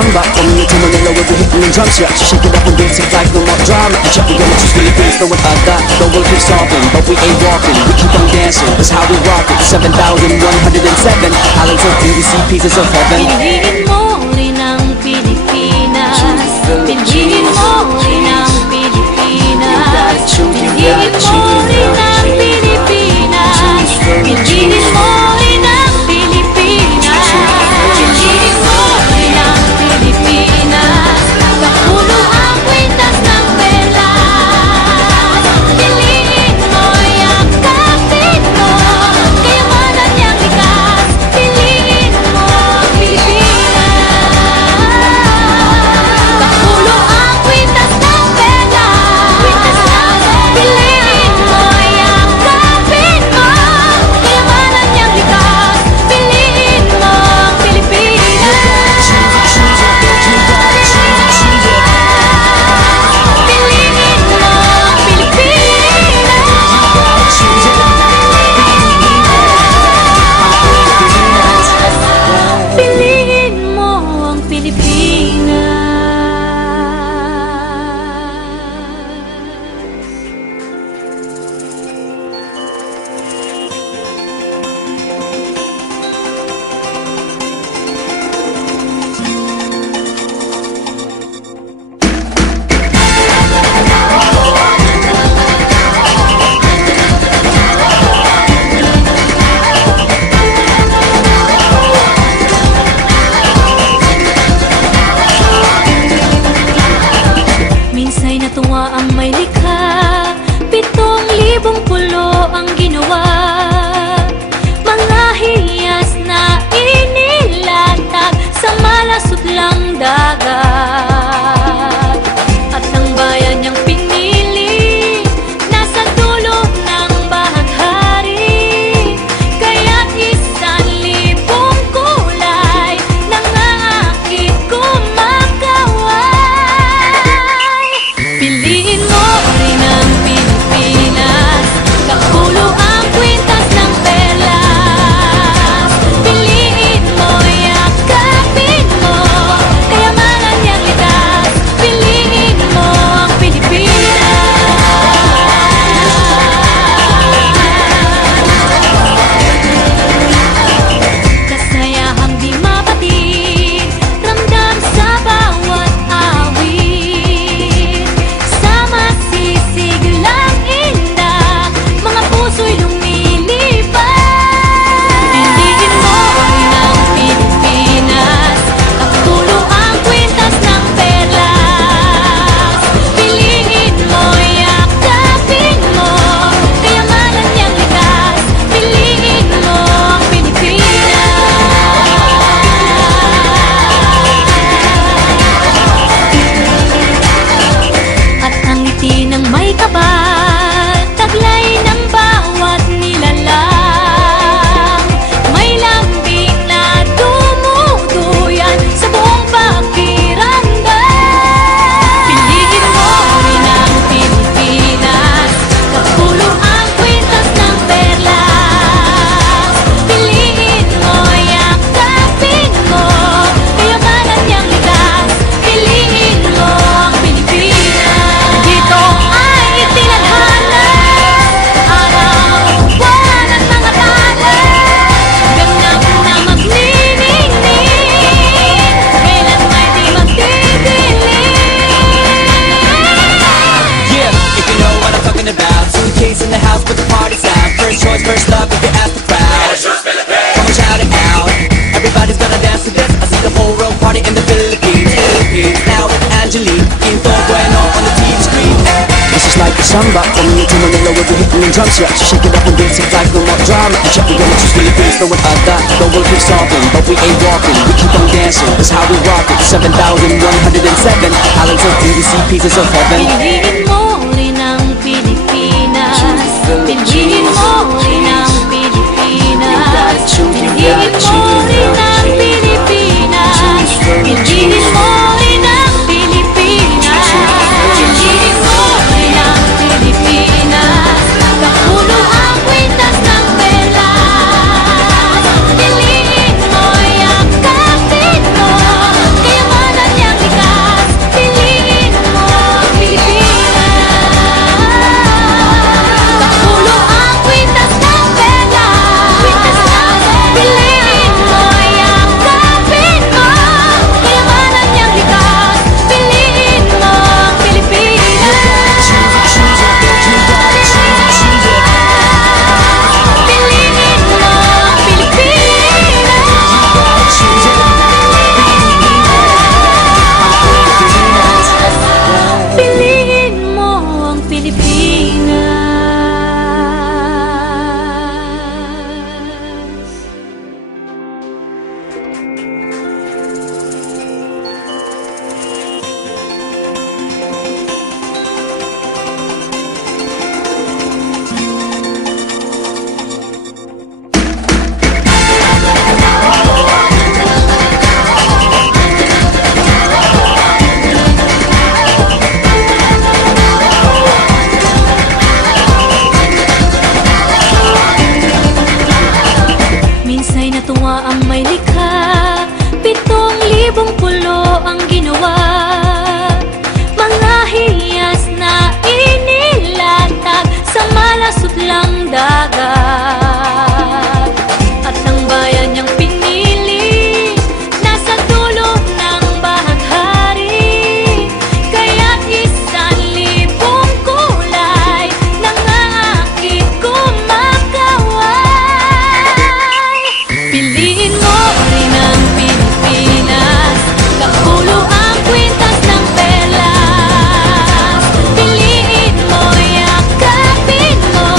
samba from New to Manila, we'll be hitting the drum strap. Shake it up and dance it like no more drama. And check, we gonna choose Philippines, know what I got. The world keeps talking, but we ain't walking. We keep on dancing, that's how we rock it. 7,107 islands of PVC, pieces of heaven. Piliin mo rin ang Pilipinas. Piliin mo rin ang Pilipinas. Piliin mo rin ang Pilipinas. Piliin mo rin ang Pilipinas. Piliin mo rin ang Pilipinas. Kapulo ang kwintas ng perlas. Piliin mo, yakapin mo, kayamanan niyang likas. Piliin mo ang Pilipinas. Kapulo ang kwintas ng perlas. Piliin mo, yakapin mo, kayamanan niyang likas. Piliin mo ang Pilipinas. Piliin mo ang Pilipinas. Piliin mo ang Pilipinas. Minsa'y natuwa ang may likha, 7,000 pulo ang ginawa. Mga hiyas na inilatag sa malasutlang dagat. At ang bayan niyang pinili, nasa dulo ng bahaghari. Kaya't 1,000 kulay nangaakit kumakaway. Piliin mo rin ang Pilipinas. Kapulo ang kwintas ng perlas. Piliin mo, yakapin mo, kayamanan niyang likas. Piliin mo ang Pilipinas. Kasayahang di mapatid, ramdam sa bawat awit. Sa masisiglang inda, mga puso'y lumilipad. Piliin mo rin ang Pilipinas. Kapulo ang kwintas ng perlas. Piliin mo, yakapin mo, kayamanan niyang likas. Piliin mo ang Pilipinas. At ang ngiti ng may kapal, taglay ng bawat nilalang. May lambing na dumuduyan sa buong pakiramdam. Piliin mo rin ang Pilipinas. Kapulo ang kwintas ng perlas. Piliin mo, yakapin mo, kayamanan niyang likas. Piliin mo ang Pilipinas. Dito ay itinadhana, araw, buwan at mga talas. Ganap na magniningning, kailan may di magdidilim. Yeah, if you know what I'm talking about. Suitcase in the house, but the party's out. First choice, first love, if you ask the crowd. Come on, shout it out. Everybody's gonna dance to this. I see the whole world party in the Philippines. Now with Angelique, Quinto Bueno on the TV screen. This is like a samba from New to Manila, we'll be hitting the drum strap. Shake it up and dance it like no more drama. And check, we gonna choose Philippines, know what I got. The world keeps talking, but we ain't walking. We keep on dancing, that's how we rock it. 7,107 islands of PVC, pieces of heaven. Piliin mo rin ang Pilipinas. Piliin mo rin ang Pilipinas. Piliin mo rin ang Pilipinas. Piliin mo rin ang Pilipinas. Piliin mo rin ang Pilipinas. Kapulo ang kwintas ng perlas. Piliin mo, yakapin mo, kayamanan tuwa ang may likha, 7,000 pulo ang ginawa. Mga hiyas na inilatag sa malasot lang dagat. At ang bayan niyang pinili nasa dulo ng bahaghari. Kaya't 1,000 kulay nangangakit kumakaway. Piliin mo rin ang Pilipinas, kapulo ang kwintas ng perlas. Piliin mo, yakapin mo,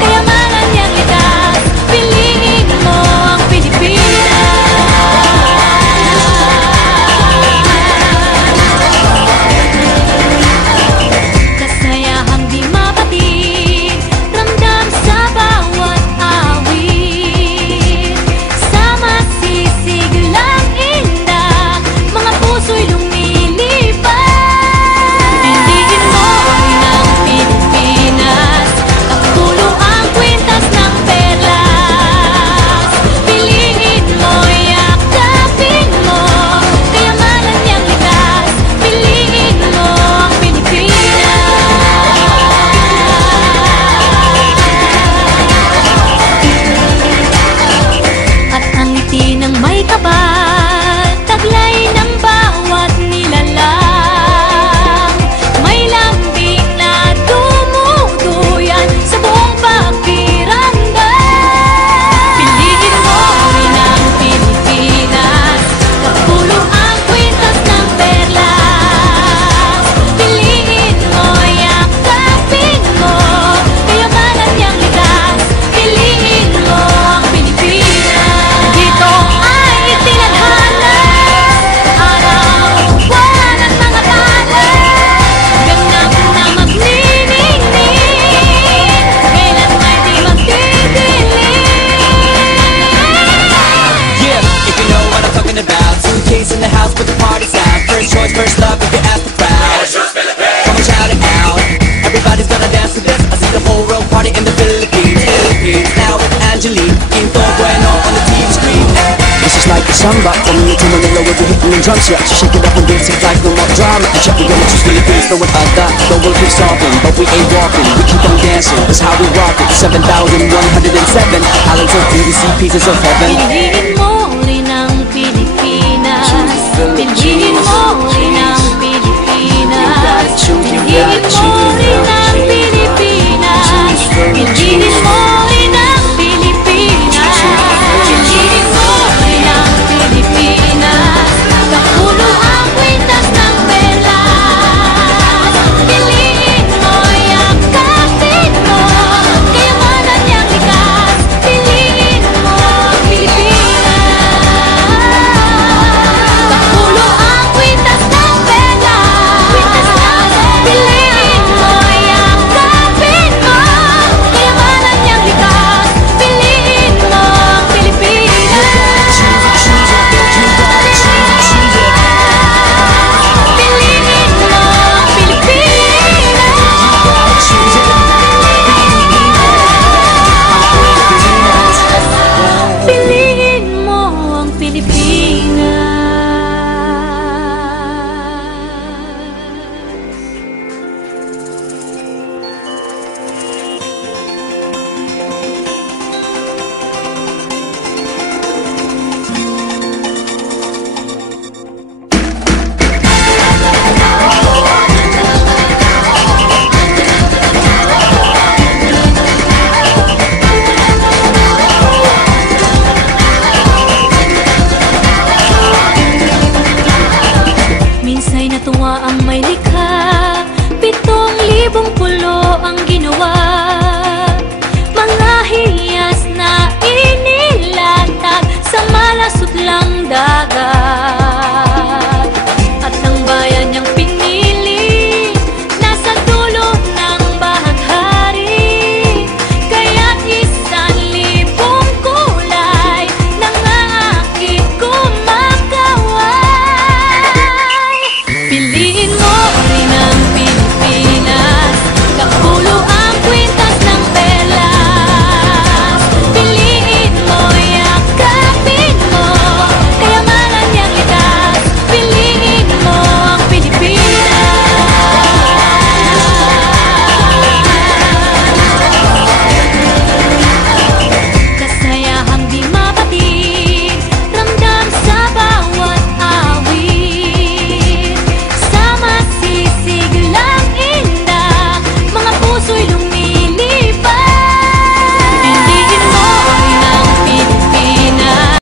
kayamanan niyang litas. Piliin mo ang Pilipinas. Kasayahang di mapatid, ramdam sa bawat awit. Sama sisiglang indah, mga puso'y lumilipad. Piliin mo rin ang Pilipinas, kapulo ang kwintas ng perlas. Piliin mo, yakapin mo, kayamanan niyang likas. Piliin mo ang Pilipinas. At ang ngiti ng may kapal, taglay ng bawat nilalang. May lambing na dumuduyan sa buong pakiramdam. Piliin mo rin ang Pilipinas, kapulo ang kwintas ng perlas. Piliin mo, yakapin mo, kayamanan niyang likas. Piliin mo ang Pilipinas. Dito ay itinadhana, araw, buwan at mga talan. Ganap na magniningning, kailan may di magdidilim. Yeah, if you know what I'm talking about. Suitcase in the house, but the party's out. First choice, first love, if you ask the crowd. Come on, shout it out. Everybody's gonna dance to this. I see the whole world party in the Philippines. Now with Angelique, Quinto Bueno on the TV screen. This is like a samba, from me to Manila with the hitting and drums, yeah. So shake it up and dance it like no more drama. And check, we're gonna choose Philippines, know what I got. The world keeps talking, but we ain't walking. We keep on dancing, that's how we rock it. 7,107 islands of BBC, pieces of heaven. Piliin mo rin ang Pilipinas. Piliin